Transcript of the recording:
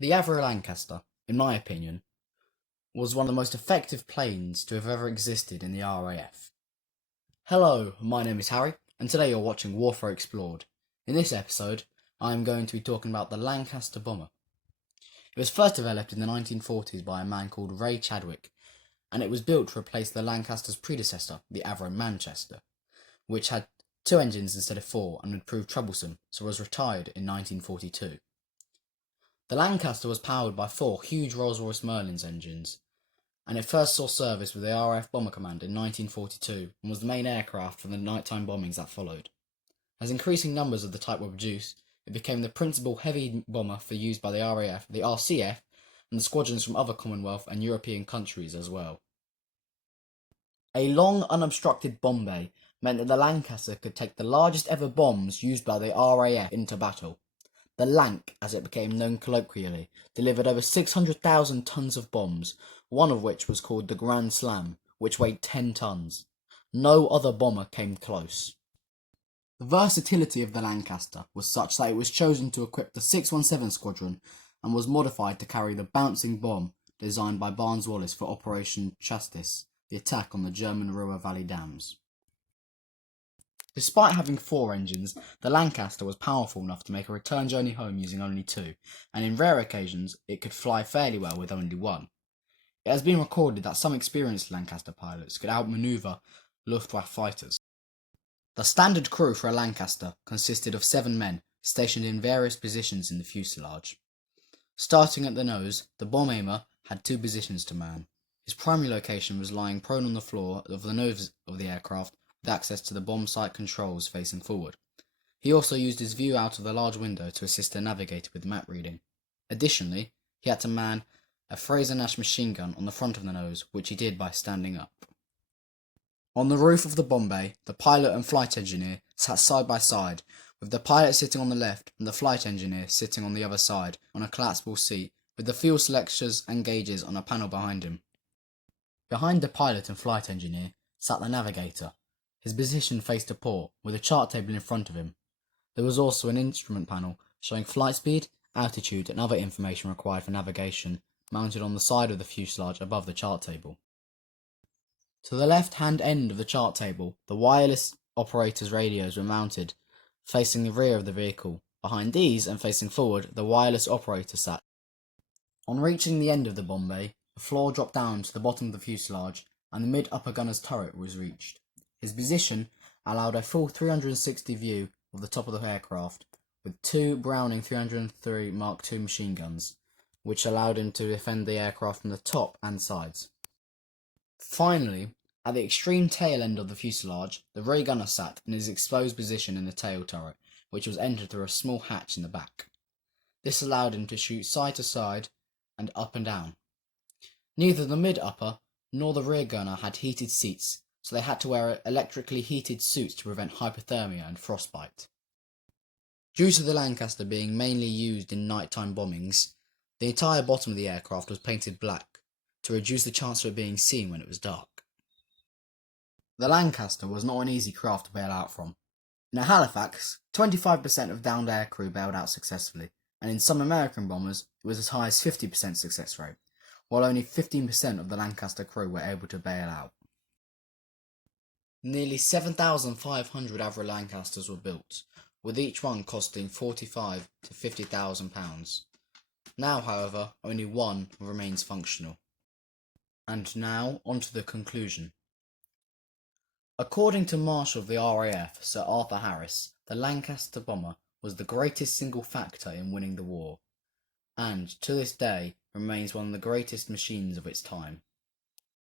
The Avro Lancaster, in my opinion, was one of the most effective planes to have ever existed in the RAF. Hello, my name is Harry, and today you're watching Warfare Explored. In this episode, I am going to be talking about the Lancaster bomber. It was first developed in the 1940s by a man called Ray Chadwick, and it was built to replace the Lancaster's predecessor, the Avro Manchester, which had 2 engines instead of 4 and would prove troublesome, so was retired in 1942. The Lancaster was powered by 4 huge Rolls-Royce Merlins engines, and it first saw service with the RAF Bomber Command in 1942 and was the main aircraft for the nighttime bombings that followed. As increasing numbers of the type were produced, it became the principal heavy bomber for use by the RAF, the RCF, and the squadrons from other Commonwealth and European countries as well. A long, unobstructed bomb bay meant that the Lancaster could take the largest ever bombs used by the RAF into battle. The Lanc, as it became known colloquially, delivered over 600,000 tons of bombs, one of which was called the Grand Slam, which weighed 10 tons. No other bomber came close. The versatility of the Lancaster was such that it was chosen to equip the 617 Squadron and was modified to carry the bouncing bomb designed by Barnes-Wallis for Operation Chastis, the attack on the German Ruhr Valley dams. Despite having 4 engines, the Lancaster was powerful enough to make a return journey home using only 2, and in rare occasions it could fly fairly well with only 1. It has been recorded that some experienced Lancaster pilots could outmaneuver Luftwaffe fighters. The standard crew for a Lancaster consisted of 7 men stationed in various positions in the fuselage. Starting at the nose, the bomb aimer had 2 positions to man. His primary location was lying prone on the floor of the nose of the aircraft, with access to the bomb sight controls facing forward. He also used his view out of the large window to assist the navigator with map reading. Additionally, he had to man a Fraser-Nash machine gun on the front of the nose, which he did by standing up. On the roof of the bomb bay, the pilot and flight engineer sat side by side, with the pilot sitting on the left and the flight engineer sitting on the other side on a collapsible seat, with the fuel selectors and gauges on a panel behind him. Behind the pilot and flight engineer sat the navigator. His position faced a port, with a chart table in front of him. There was also an instrument panel showing flight speed, altitude and other information required for navigation, mounted on the side of the fuselage above the chart table. To the left-hand end of the chart table, the wireless operator's radios were mounted, facing the rear of the vehicle. Behind these, and facing forward, the wireless operator sat. On reaching the end of the bomb bay, the floor dropped down to the bottom of the fuselage, and the mid-upper gunner's turret was reached. His position allowed a full 360 view of the top of the aircraft, with 2 Browning 303 Mark II machine guns, which allowed him to defend the aircraft from the top and sides. Finally, at the extreme tail end of the fuselage, the rear gunner sat in his exposed position in the tail turret, which was entered through a small hatch in the back. This allowed him to shoot side to side and up and down. Neither the mid-upper nor the rear gunner had heated seats, so they had to wear electrically heated suits to prevent hypothermia and frostbite. Due to the Lancaster being mainly used in nighttime bombings, the entire bottom of the aircraft was painted black, to reduce the chance of it being seen when it was dark. The Lancaster was not an easy craft to bail out from. In Halifax, 25% of downed aircrew bailed out successfully, and in some American bombers it was as high as 50% success rate, while only 15% of the Lancaster crew were able to bail out. Nearly 7,500 Avro Lancasters were built, with each one costing £45,000 to £50,000. Now, however, only one remains functional. And now, on to the conclusion. According to Marshal of the RAF, Sir Arthur Harris, the Lancaster bomber was the greatest single factor in winning the war, and, to this day, remains one of the greatest machines of its time.